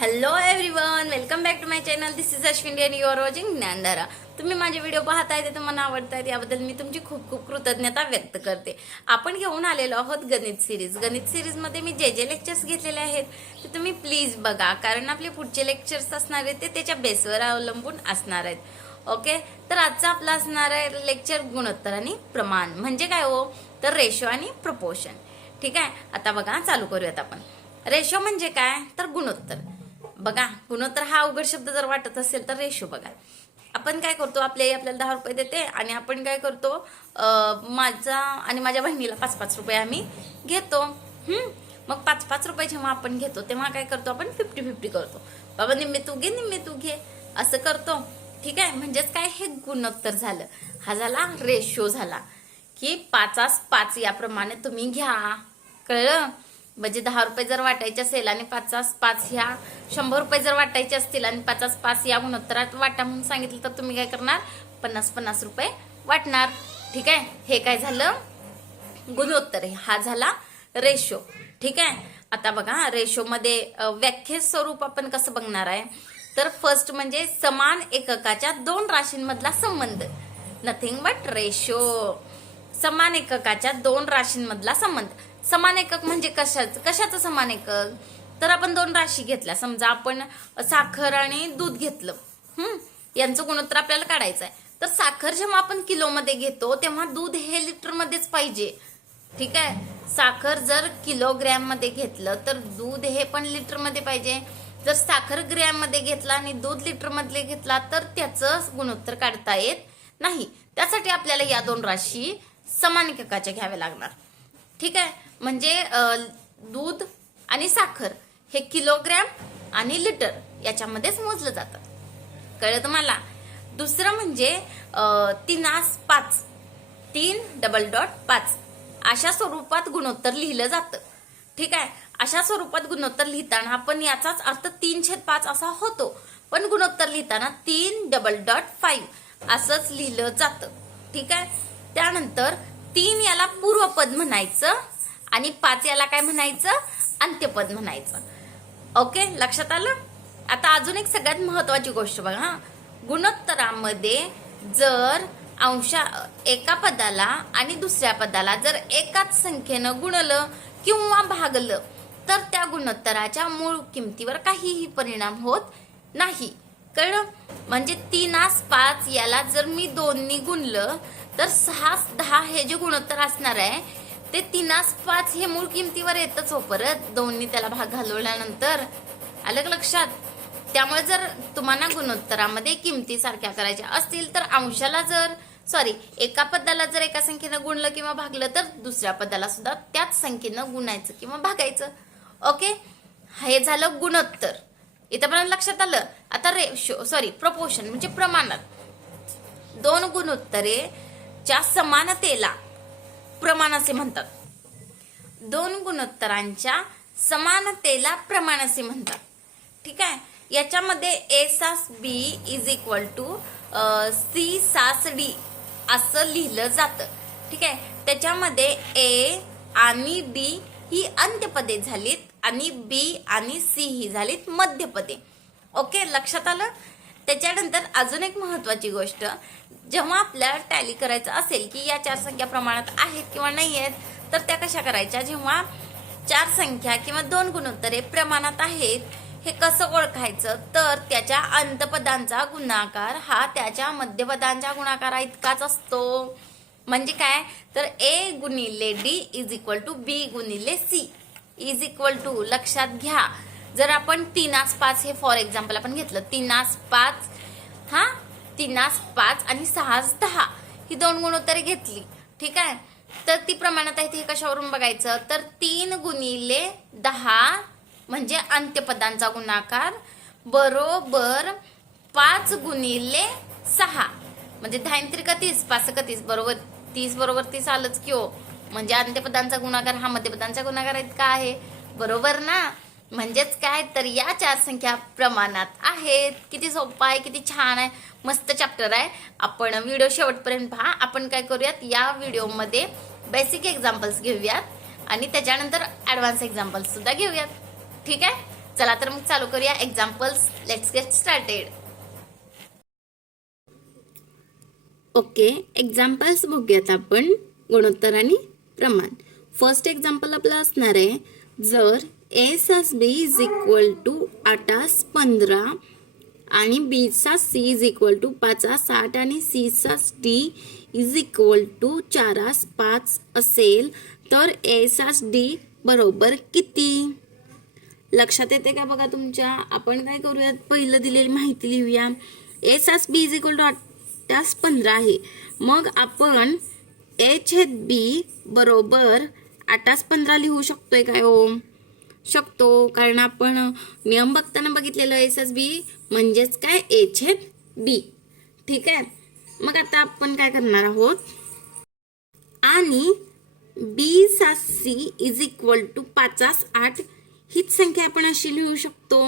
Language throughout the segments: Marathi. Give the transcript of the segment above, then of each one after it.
Hello everyone welcome back to my channel this is अश्विंडियन you're watching ज्ञानदारा तुम्ही माझे व्हिडिओ पाहताय ते तुम्हाला आवडतायत याबद्दल मी तुमची खूप खूप कृतज्ञता व्यक्त करते. आपण घेऊन आलेलो आहोत गणित सिरीज गणित सिरीजमध्ये मी जे जे लेक्चर्स घेतलेले आहेत ते तुम्ही प्लीज बघा. कारण आपले पुढचे लेक्चर्स असणार आहेत ते त्याच्या बेसवर अवलंबून असणार आहेत. ओके तर आजचा आपला असणार आहे लेक्चर गुणोत्तर आणि प्रमाण. म्हणजे काय हो? तर रेशो आणि प्रपोशन ठीक आहे? आता बघा चालू करूयात आपण. रेशो म्हणजे काय? तर गुणोत्तर. बघा गुणोत्तर हा अवघड शब्द जर वाटत असेल तर रेशो बघा. आपण काय करतो आपली आई आपल्याला दहा रुपये देते आणि आपण काय करतो माझा आणि माझ्या बहिणीला पाच पाच रुपये आम्ही घेतो. हम्म? मग पाच पाच रुपये जेव्हा आपण घेतो तेव्हा काय करतो आपण? फिफ्टी फिफ्टी करतो. बाबा निम्मे तू घे निम्मे तू घे. असं करतो. ठीक आहे? म्हणजेच काय? हे गुणोत्तर झालं. हा झाला रेशो झाला. की पाचास पाच याप्रमाणे तुम्ही घ्या. कळलं? म्हणजे दहा रुपये जर वाटायचे असेल आणि पाचास पाच ह्या शंभर रुपये जर वाटायचे असतील आणि पाचास पाच या गुणोत्तरात वाटा म्हणून सांगितलं तर तुम्ही काय करणार? पन्नास पन्नास रुपये वाटणार. ठीक आहे? हे काय झालं? गुणोत्तर. हा झाला रेशो. ठीक आहे? आता बघा रेशो मध्ये स्वरूप आपण कसं बघणार आहे? तर फर्स्ट म्हणजे समान एककाच्या दोन राशींमधला संबंध. नथिंग बट रेशो समान एककाच्या दोन राशींमधला संबंध. समान एकक म्हणजे कशाच? कशाचं समान एकक? तर आपण दोन राशी घेतल्या. समजा आपण साखर आणि दूध घेतलं. हम्म यांचं गुणोत्तर आपल्याला काढायचं आहे. तर साखर जेव्हा आपण किलोमध्ये घेतो तेव्हा दूध हे लिटरमध्येच पाहिजे. ठीक आहे? साखर जर किलोग्रॅममध्ये घेतलं तर दूध हे पण लिटरमध्ये पाहिजे. जर साखर ग्रॅममध्ये घेतला आणि दूध लिटर मधले घेतला तर त्याचं गुणोत्तर काढता येत नाही. त्यासाठी आपल्याला या दोन राशी समान एककाच्या घ्याव्या लागणार. ठीक आहे? म्हणजे दूध आणि साखर हे किलोग्रॅम आणि लिटर याच्यामध्येच मोजलं जातं. कळलं तुम्हाला? दुसरं म्हणजे तिनास तीनास पाच तीन डबल डॉट पाच. अशा स्वरूपात गुणोत्तर लिहिलं जातं. ठीक आहे? अशा स्वरूपात गुणोत्तर लिहिताना आपण याचाच अर्थ तीन छेद पाच असा होतो. पण गुणोत्तर लिहिताना तीन डबल डॉट फाईव्ह असंच लिहिलं जातं. ठीक आहे? त्यानंतर तीन याला पूर्वपद म्हणायचं. आणि पाच याला काय म्हणायचं? अंत्यपद म्हणायचं. ओके? लक्षात आलं? आता अजून एक सगळ्यात महत्वाची गोष्ट बघा हा. गुणोत्तरामध्ये जर अंशा एका पदाला आणि दुसऱ्या पदाला जर एकाच संख्येनं गुणलं किंवा भागलं तर त्या गुणोत्तराच्या मूळ किमतीवर काहीही परिणाम होत नाही. कळलं? म्हणजे तीनास पाच याला जर मी दोननी गुणलं तर सहा दहा हे जे गुणोत्तर असणार आहे ते तीनास पाच हे मूळ किमतीवर येतच हो परत. दोन्ही त्याला भाग घालवल्यानंतर आलं लक्षात. त्यामुळे जर तुम्हाला गुणोत्तरामध्ये किमती सारख्या करायच्या असतील तर अंशाला जर सॉरी एका पदाला जर एका संख्येनं गुणलं किंवा भागलं तर दुसऱ्या पदाला सुद्धा त्याच संख्येनं गुणायचं किंवा भागायचं. ओके हे झालं गुणोत्तर. इथंपर्यंत लक्षात आलं? आता रेशो सॉरी प्रपोशन म्हणजे प्रमाणात. दोन गुणोत्तरे च्या समानतेला प्रमाण असे म्हणतात. दोन गुणोत्तरांच्या समानतेला प्रमाण असे म्हणतात. ठीक आहे? याच्यामध्ये ए सास B is equal to C सास डी असं लिहिलं जातं. ठीक आहे? त्याच्यामध्ये ए आणि डी ही अंत्यपदे झालीत आणि बी आणि सी ही झालीत मध्यपदे. ओके? लक्षात आलं? त्याच्यानंतर अजून एक महत्वाची गोष्ट जेव्हा आपल्याला टॅली करायचं असेल की या चार संख्या प्रमाणात आहेत किंवा नाही आहेत तर त्या कशा करायच्या? जेव्हा चार संख्या किंवा दोन गुणोत्तरे प्रमाणात आहेत हे कसं ओळखायचं? तर त्याच्या अंतपदांचा गुणाकार हा त्याच्या मध्यपदांच्या गुणाकारा इतकाच असतो. म्हणजे काय? तर ए गुणिले D is equal to B गुणिले सी इज इक्वल टू लक्षात घ्या. जर आपण तीनास पाच हे फॉर एक्झाम्पल आपण घेतलं तीनास पाच हा तीनास पाच आणि सहास दहा ही दोन गुणोत्तरे घेतली ठीक आहे तर ती प्रमाणात आहे हे कशावरून बघायचं? तर तीन गुणिले दहा म्हणजे अंत्यपदांचा गुणाकार बरोबर पाच गुणिले सहा. म्हणजे दहा त्रिका तीस पाच तीस बरोबर तीस बरोबर तीस आलंच की हो. म्हणजे अंत्यपदांचा गुणाकार हा मध्यपदांचा गुणाकार इतका आहे. बरोबर ना? म्हणजेच काय? तर या चार संख्या प्रमाणात आहेत. किती सोपा आहे किती छान आहे मस्त चॅप्टर आहे. आपण व्हिडिओ शेवटपर्यंत पहा. आपण काय करूयात? या व्हिडिओमध्ये बेसिक एक्झाम्पल्स घेऊयात आणि त्याच्यानंतर ॲडव्हान्स एक्झाम्पल्स सुद्धा घेऊयात. ठीक आहे? चला तर मग चालू करूया examples let's get started okay examples बघूयात आपण. गुणोत्तर आणि प्रमाण. फर्स्ट एक्झाम्पल आपलं असणार आहे. जर S S B is equal to आठास पंधरा आणि बीचा सी इज इक्वल टू पाचा साठ आणि सीचा डी इज इक्वल टू चारास पाच असेल तर एसास डी बरोबर किती? लक्षात येते का बघा तुमच्या? आपण काय करूयात? पहिलं दिलेली माहिती लिहूया. S S B is equal to आठास पंधरा आहे. मग आपण एच एच बी बरोबर आठास पंधरा लिहू शकतोय काय ओम शकतो. कारण आपण नियम बघताना बघितलेलं एस एस बी म्हणजेच काय? ए छेद बी. ठीक आहे? मग आता आपण काय करणार आहोत? आणि बी सात सी इज इक्वल टू पाचास आठ हीच संख्या आपण अशी लिहू शकतो.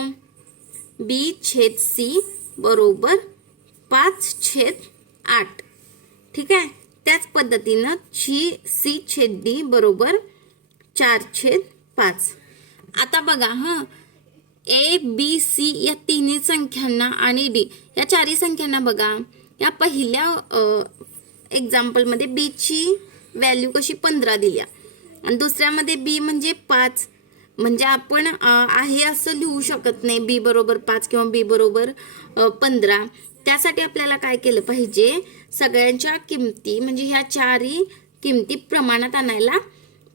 बी छेद सी बरोबर पाच छेद आठ. ठीक आहे? त्याच पद्धतीनं छी सी छेद डी बरोबर चार छेद पाच. आता बघा हां. ए बी सी या तिन्ही संख्यांना आणि डी या चारही संख्यांना बघा. या पहिल्या एक्झाम्पलमध्ये बीची व्हॅल्यू कशी पंधरा दिल्या. आणि दुसऱ्यामध्ये बी म्हणजे पाच. म्हणजे आपण आहे असं लिहू शकत नाही बी बरोबर पाच किंवा बी बरोबर पंधरा. त्यासाठी आपल्याला काय केलं पाहिजे? सगळ्यांच्या किमती म्हणजे ह्या चारही किमती प्रमाणात आणायला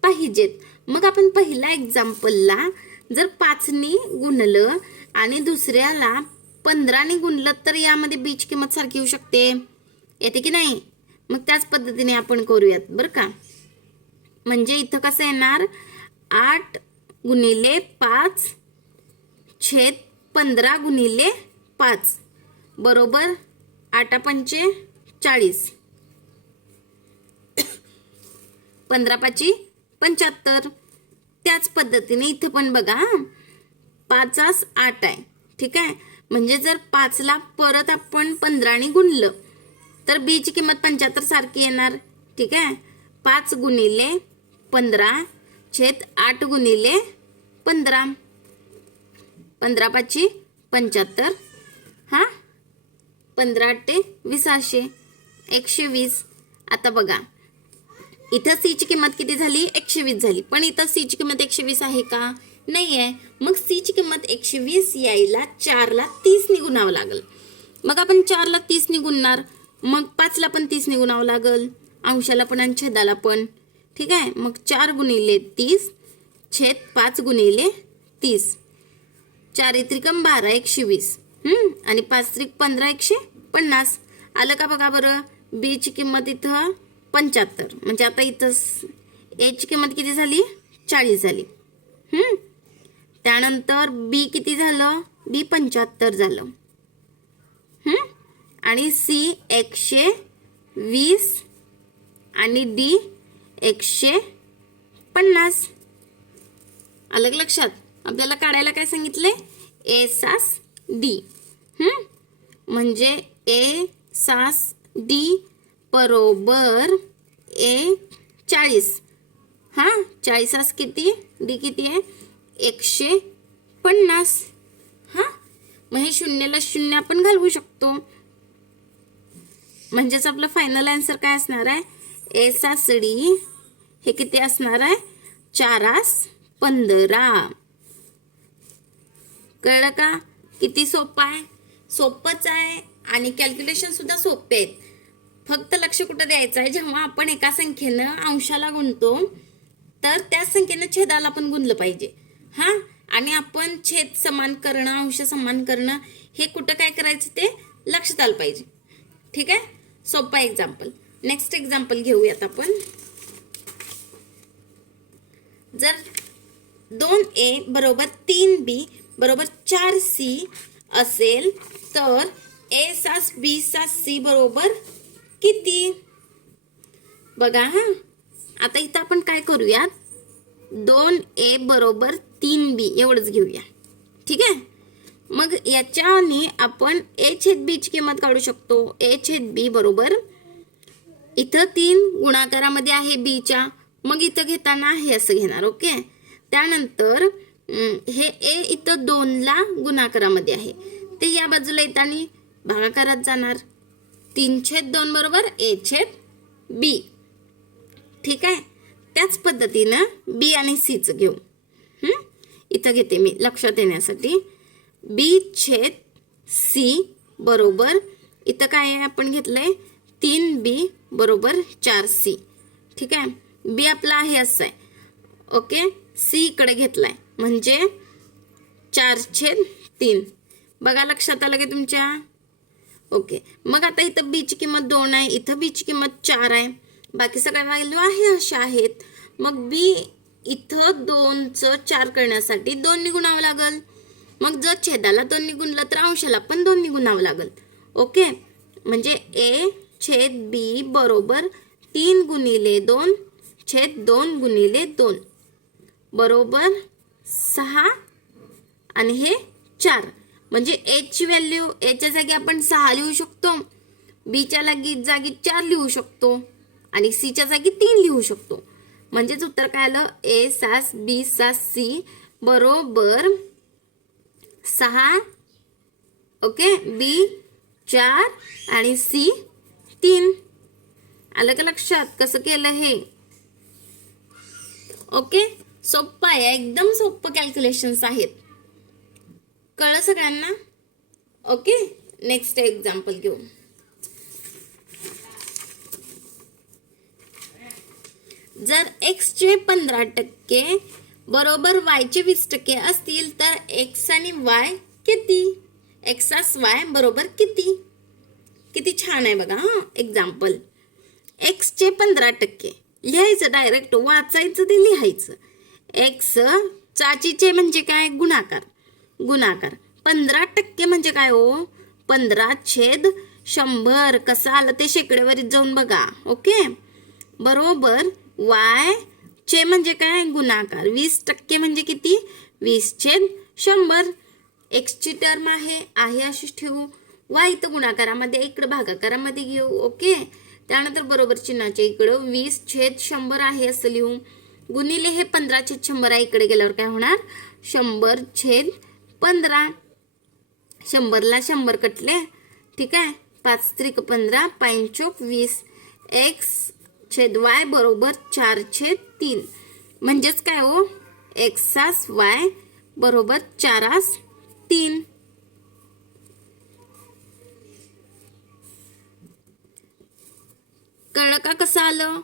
पाहिजेत. मग आपण पहिल्या एक्झाम्पलला जर पाचनी गुणलं आणि दुसऱ्याला पंधराने गुणलं तर यामध्ये बीच किंमत सारखी येऊ शकते. येते की नाही? मग त्याच पद्धतीने आपण करूयात बरं का? म्हणजे इथं कसं येणार? आठ गुणिले पाच छेद पंधरा गुणिले पाच. बरोबर? आठा पंचे चाळीस. पंधरा पाची पंच्याहत्तर. त्याच पद्धतीने इथं पण बघा पाचास आठ आहे. ठीक आहे? म्हणजे जर पाचला परत आपण पंधराने गुणलं तर बीची किंमत पंच्याहत्तर सारखी येणार. ठीक आहे? पाच गुणिले पंधरा छेद आठ गुणिले पंधरा. पंधरा पाचशे पंच्याहत्तर हां? पंधरा अट्टे विसाशे एकशे वीस. आता बघा. इथं सीची किंमत किती झाली? एकशे वीस झाली. पण इथं सीची किंमत एकशे वीस आहे का? नाही आहे मग सीची किंमत एकशे वीस यायला चारला तीस निगुणावं लागल. मग आपण चारला तीस निगुणणार मग पाचला पण तीस गुणावं लागल. अंशाला पण आणि छेदाला पण. ठीक आहे? मग चार गुणिले तीस. छेद पाच गुणिले तीस. चार त्रिकम बारा एकशे वीस. आणि पाच त्रिक पंधरा एकशे पन्नास. आलं का बघा बरं? बीची किंमत इथं पंच्याहत्तर. म्हणजे आता इथं एची किंमत किती झाली? चाळीस झाली. त्यानंतर बी किती झालं? बी पंच्याहत्तर झालं. आणि सी एकशे वीस आणि डी एकशे पन्नास. अलग लक्षात? आपल्याला काढायला काय सांगितले? ए सास डी म्हणजे ए सास डी बरोबर ए चाळीस. हां चाळीसास किती? डी किती आहे? एकशे पन्नास. हां मग हे शून्याला शून्य आपण घालवू शकतो. म्हणजेच आपलं फायनल आन्सर काय असणार आहे? ए सासडी हे किती असणार आहे? चारास पंधरा. कळलं का? किती सोपं आहे? सोपंच आहे आणि कॅल्क्युलेशन सुद्धा सोपे आहेत. फक्त लक्ष कुठं द्यायचं आहे? जेव्हा आपण एका संख्येनं अंशाला गुणतो तर त्याच संख्येनं छेदाला पण गुणलं पाहिजे. हां? आणि आपण छेद समान करणं अंश समान करणं हे कुठं काय करायचं ते लक्षात आलं पाहिजे. ठीक आहे? सोपा एक्झाम्पल नेक्स्ट एक्झाम्पल घेऊयात आपण. जर दोन ए बरोबर तीन बी बरोबर चार सी असेल तर ए सास बी सास सी बरोबर किती? बघा हा. आता इथं आपण काय करूयात? दोन ए बरोबर तीन बी एवढंच घेऊया. ठीक आहे? मग याच्याने आपण ए छेद बीची किंमत काढू शकतो. ए छेद बी बरोबर इथं तीन गुणाकारामध्ये आहे बीच्या मग इथं घेताना आहे असं घेणार ओके? त्यानंतर हे ए इथं दोनला गुणाकारामध्ये आहे. ते या बाजूला येताना भागाकारात जाणार. तीन छेद दोन बरोबर ए छेद बी ठीक आहे? त्याच पद्धतीनं बी आणि सीचं घेऊ. इथं घेते मी लक्षात येण्यासाठी. बी छेद सी बरोबर इथं काय आहे आपण घेतलंय? तीन बी बरोबर चार सी ठीक आहे? बी आपला आहे असं आहे. ओके? सी इकडे घेतलाय. म्हणजे चार छेद तीन. बघा लक्षात आलं की तुमच्या? ओके. मग आता इथं बीची किंमत दोन आहे इथं बीची किंमत चार आहे. बाकी सगळ्या व्हॅल्यू आहे अशा आहेत. मग बी इथं दोनचं चार करण्यासाठी दोन गुणावं लागल. मग जर छेदाला दोन निगुणलं तर अंशाला पण दोन निघुणावं लागल. ओके? म्हणजे ए छेद बी बरोबर तीन गुणिले दोन छेद दोन गुणिले दोन. बरोबर सहा आणि हे चार. म्हणजे एच व्हॅल्यू एच्या जागी आपण सहा लिहू शकतो बीच्या जागी जागी चार लिहू शकतो आणि सीच्या जागी तीन लिहू शकतो. म्हणजेच उत्तर काय आलं? ए सास बी सास सी बरोबर सहा ओके? बी चार आणि सी तीन. आलं का लक्षात? कसं केलं हे? ओके? सोप्पं आहे. एकदम सोपं कॅल्क्युलेशन्स आहेत. कळलं सगळ्यांना? ओके नेक्स्ट एक्झाम्पल घेऊ. जर एक्सचे पंधरा टक्के बरोबर वायचे वीस टक्के असतील तर एक्स आणि वाय किती? एक्सास वाय बरोबर किती? किती छान आहे बघा हां एक्झाम्पल एक्सचे पंधरा टक्के लिहायचं डायरेक्ट वाचायचं ते लिहायचं. एक्स चाचीचे म्हणजे काय? गुणाकार. गुणाकार. पंधरा टक्के म्हणजे काय हो? पंधरा छेद शंभर. कसं आलं ते शेकड्यावरीत जाऊन बघा. ओके? बरोबर. वाय चे म्हणजे काय? गुणाकार. वीस टक्के म्हणजे किती? वीस छेद शंभर. एक्सची टर्म आहे. आहे अशीच ठेवू. वाय इथं गुणाकारामध्ये इकडं भागाकारामध्ये घेऊ. ओके? त्यानंतर बरोबर चिन्हाच्या इकडं. वीस छेद शंभर आहे असं लिहू. गुणिले हे पंधरा छेद शंभर आहे. इकडे गेल्यावर काय होणार? शंभर छेद पंधरा. शंभरला शंभर कटले. ठीक आहे? पाच त्रिक पंधरा पायंचोक वीस. एक्स छेद वाय बरोबर चार छेद तीन. म्हणजेच काय हो? एक्सास वाय बरोबर चारास तीन. कळलं का कसं आलं?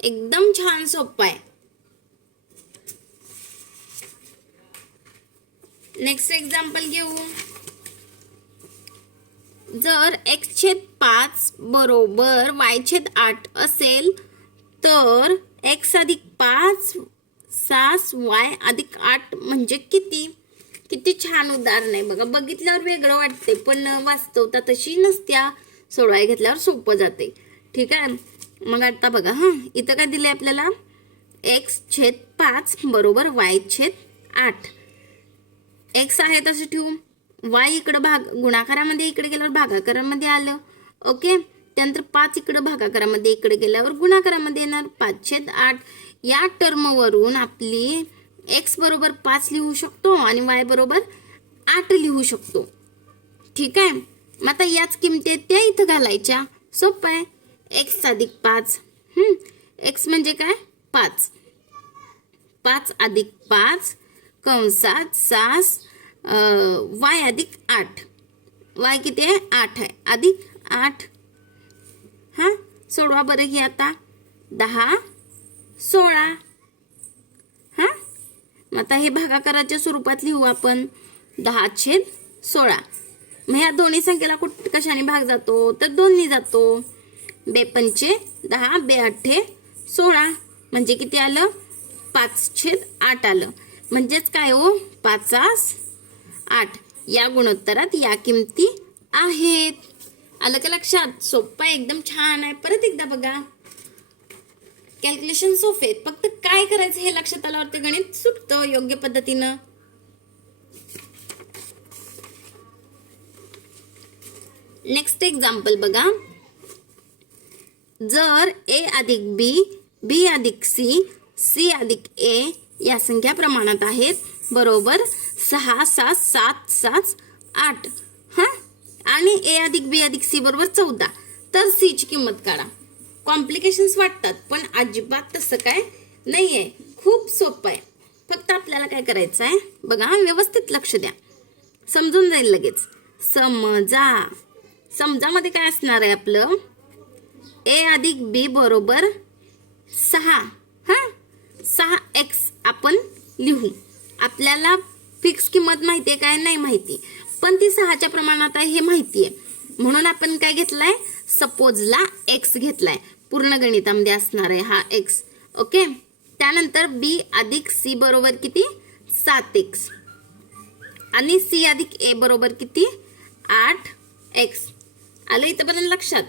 एकदम छान सोपं आहे. नेक्स्ट एक्झाम्पल घेऊ. जर एक्स छेद पाच बरोबर वाय छेद आठ असेल तर एक्स अधिक पाच सास वाय अधिक आठ म्हणजे किती? किती छान उदाहरण आहे. बघा बघितल्यावर वेगळं वाटते पण वास्तवता तशी नसत्या. सोडवाय घेतल्यावर सोपं जाते. ठीक आहे? मग आता बघा हां. इथं काय दिले आपल्याला? एक्स छेद पाच बरोबर वाय छेद आठ. एक्स आहे तसं ठेवू वाय इकडं भाग गुणाकारामध्ये इकडे गेल्यावर भागाकारामध्ये आलं. ओके त्यानंतर पाच इकडं भागाकारामध्ये इकडे गेल्यावर गुणाकारामध्ये येणार. पाच छेद आठ. या टर्मवरून आपली एक्स बरोबर पाच लिहू शकतो आणि वाय बरोबर आठ लिहू शकतो. ठीक आहे मग आता याच किमती त्या इथं घालायच्या. सोपं आहे. एक्स अधिक पाच. एक्स म्हणजे काय? पाच. पाच अधिक पाच कंसात सास वाय अधिक आठ. वाय किती आहे? आठ आहे. अधिक आठ. हां सोडवा बरं घे आता. दहा सोळा. हां मग आता हे भागाकाराच्या स्वरूपात लिहू आपण. दहा छेद सोळा. मग ह्या दोन्ही संख्येला कुठ कशाने भाग जातो? तर दोन्ही जातो. बेपंचे दहा बे अठ्ठे सोळा. म्हणजे किती आलं? पाच छेद आठ आलं. म्हणजेच काय हो? पाचास आठ. या गुणोत्तरात या किमती आहेत. आलं का लक्षात? सोपं एकदम छान आहे. परत एकदा बघा. कॅल्क्युलेशन सोपे फक्त काय करायचं हे लक्षात आल्यावर ते गणित सुटतं योग्य पद्धतीनं. नेक्स्ट एक्झाम्पल बघा. जर ए अधिक बी बी अधिक सी सी अधिक ए या संख्या प्रमाणात आहेत. बरोबर? सहा सात सात सात आठ. हां? आणि ए अधिक बी अधिक सी बरोबर चौदा. तर सीची किंमत काढा. कॉम्प्लिकेशन्स वाटतात पण अजिबात तसं काय नाही आहे खूप सोपं आहे. फक्त आपल्याला काय करायचं आहे? बघा व्यवस्थित लक्ष द्या. समजून जाईल लगेच. समजा. समजामध्ये काय असणार आहे आपलं? ए अधिक बी बरोबर सहा. हां? सहा एक्स आपण लिहू. आपल्याला फिक्स किंमत माहिती आहे काय नाही माहिती. पण ती सहाच्या प्रमाणात आहे हे माहिती आहे म्हणून आपण काय घेतलाय? सपोजला एक्स घेतलाय. पूर्ण गणितामध्ये असणार आहे हा एक्स ओके? त्यानंतर बी अधिक सी बरोबर किती? सात एक्स आणि सी अधिक ए बरोबर किती? आठ एक्स आलं इथंपर्यंत लक्षात?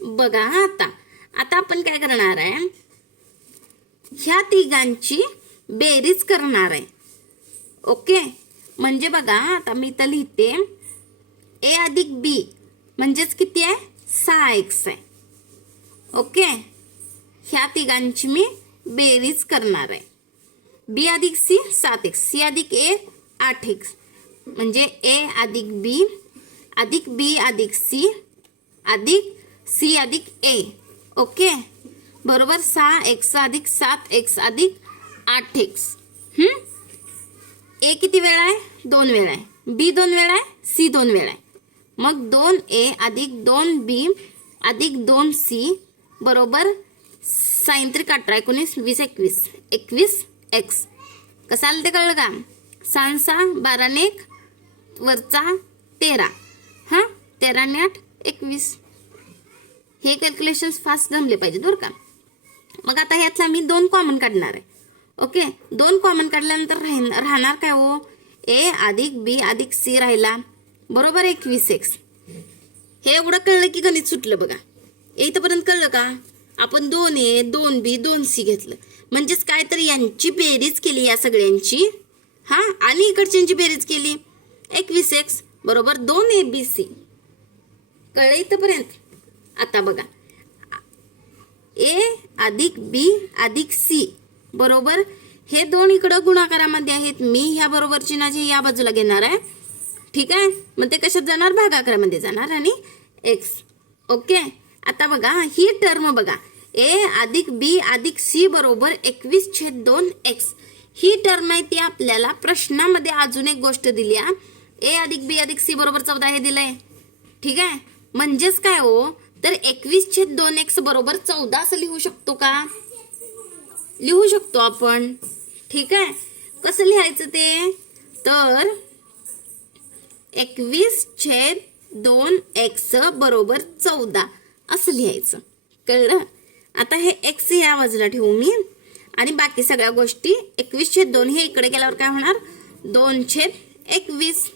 बघा हा आता. आता आपण काय करणार आहे? ह्या तिघांची बेरीज करणार आहे. ओके? बघा, आता मी तर लिहिते, ए अधिक बी म्हणजेच किती सहा एक्स ओके? ह्या तिघांची मी बेरीज करणार आहे. बी अधिक सी, सात एक्स. सी अधिक ए, आठ एक्स. म्हणजे ए अधिक बी अधिक बी अधिक सी अधिक सी अधिक ए. ओके? बरोबर, सहा एक्स अधिक सात एक्स अधिक आठ एक्स ए किती वेळा आहे? दोन वेळा आहे. बी दोन वेळा आहे. सी दोन वेळा आहे. मग दोन ए अधिक दोन बी अधिक दोन सी बरोबर सायंत्रिक अठरा एकोणीस वीस एकवीस. एकवीस एक्स कसा आलं ते कळलं का? सांसा सहा बाराने एक वरचा तेरा. हां? तेराने आठ एकवीस. हे कॅल्क्युलेशन्स फास्ट जमले पाहिजे बरं का. मग आता ह्यातला मी दोन कॉमन काढणार आहे. ओके दोन कॉमन काढल्यानंतर राहीन राहणार काय हो? ए अधिक बी अधिक सी राहिला. बरोबर एकवीस एक्स हे एवढं कळलं की गणित सुटलं बघा. इथंपर्यंत कळलं का? आपण दोन ए दोन बी दोन सी घेतलं. म्हणजेच काय तर यांची बेरीज केली या सगळ्यांची. हां आणि इकडच्यांची बेरीज केली. एकवीस एक्स बरोबर दोन ए बी सी. कळलं इथंपर्यंत? आता बघा. ए अधिक बी अधिक सी. बरोबर? हे दोन इकडं गुणाकारामध्ये आहेत. मी ह्या बरोबर नाजी या बाजूला घेणार आहे. ठीक आहे? मग ते कशात जाणार? भागाकारामध्ये जाणार. आणि एक्स ओके? आता बघा ही टर्म बघा. ए अधिक बी अधिक सी बरोबर एकवीस छेद दोन एक्स ही टर्म आहे ती आपल्याला प्रश्नामध्ये अजून एक गोष्ट दिली आहे. ए अधिक बी अधिक सी बरोबर चौदा हे दिलंय. ठीक आहे? म्हणजेच काय हो? तर एकवीस छेद दोन एक्स बरोबर चौदा असं लिहू शकतो का? लिहू शकतो आपण. ठीक आहे? कसं लिहायचं ते? तर एकवीस छेद दोन एक्स बरोबर चौदा. असं लिहायचं. कळलं? आता हे एक्स या बाजूला ठेवू मी. आणि बाकी सगळ्या गोष्टी एकवीस छेद दोन हे इकडे गेल्यावर काय होणार? दोन छेद एकवीस.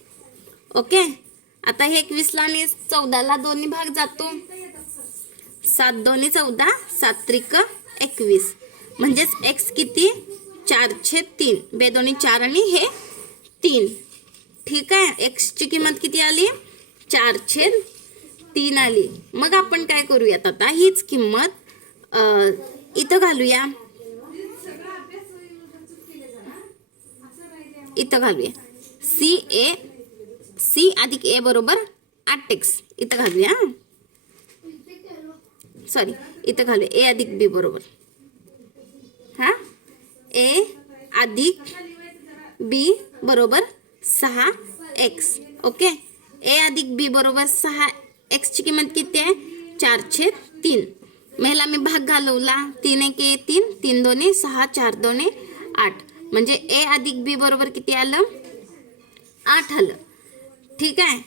ओके? आता हे एकवीसला आणि चौदाला दोन्ही भाग जातो. सात दोन्ही चौदा सात्रिक एकवीस. म्हणजेच एक्स किती? चार, छेद तीन. बे दोन्ही चार आणि हे तीन. ठीक आहे? एक्सची किंमत किती आली? चार छेद तीन आली. मग आपण काय करूयात आता? हीच किंमत इथं घालूया. सी ए सी अधिक ए बरोबर आठ एक्स इथं घालूया सॉरी इथं घालूया. ए अधिक बी बरोबर. हा? ए अधिक बी बरोबर सहा एक्स. ओके? ए अधिक बी बरोबर सहा एक्सची किंमत किती आहे? चारशे तीन. महिला मी भाग घालवला. तीन एक ए तीन तीन दोन्ही सहा चार दोन्ही आठ. म्हणजे ए अधिक बी बरोबर किती आलं? आठ आलं. ठीक आहे?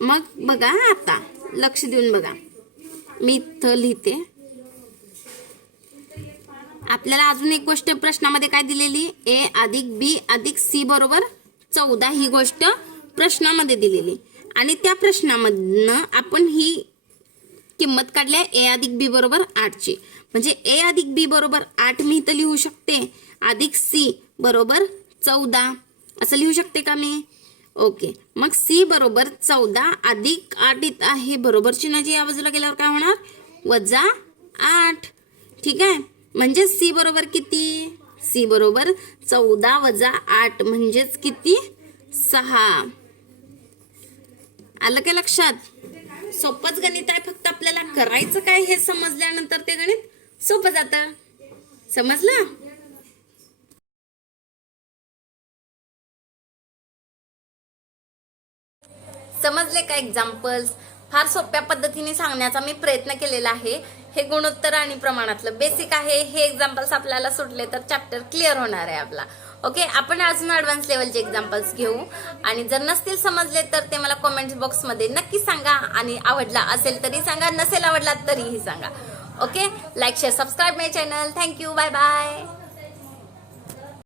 मग बघा आता. लक्ष देऊन बघा. मी इथं लिहिते. आपल्याला अजून एक गोष्ट प्रश्नामध्ये काय दिलेली? ए अधिक बी अधिक सी बरोबर चौदा ही गोष्ट प्रश्नामध्ये दिलेली. आणि त्या प्रश्नामधनं आपण ही किंमत काढली आहे ए अधिक बी बरोबर आठची. म्हणजे ए अधिक बी बरोबर आठ मी इथं लिहू शकते. अधिक सी बरोबर चौदा. असं लिहू शकते का मी? ओके. मग सी बरोबर चौदा अधिक आठ इथं आहे. बरोबर चिन्हाची या बाजूला गेल्यावर काय होणार? वजा आठ. ठीक आहे? म्हणजे सी बरोबर किती? सी बरोबर चौदा वजा आठ म्हणजेच किती? सहा. आलं काय लक्षात? सोपंच गणित आहे फक्त आपल्याला करायचं काय हे समजल्यानंतर ते गणित सोपं जातं. समजलं? समजले का एक्झाम्पल्स फार सोप्या पद्धतीने सांगण्याचा मी प्रयत्न केलेला आहे. हे गुणोत्तर आणि प्रमाणातलं बेसिक आहे. हे एक्झाम्पल्स आपल्याला सुटले तर चॅप्टर क्लिअर होणार आहे आपला. ओके आपण अजून ऍडव्हान्स लेवलचे एक्झाम्पल्स घेऊ. आणि जर नसतील समजले तर ते मला कॉमेंट बॉक्समध्ये नक्की सांगा. आणि आवडला असेल तरी सांगा. नसेल आवडला तरीही सांगा. Okay like share subscribe my channel thank you bye bye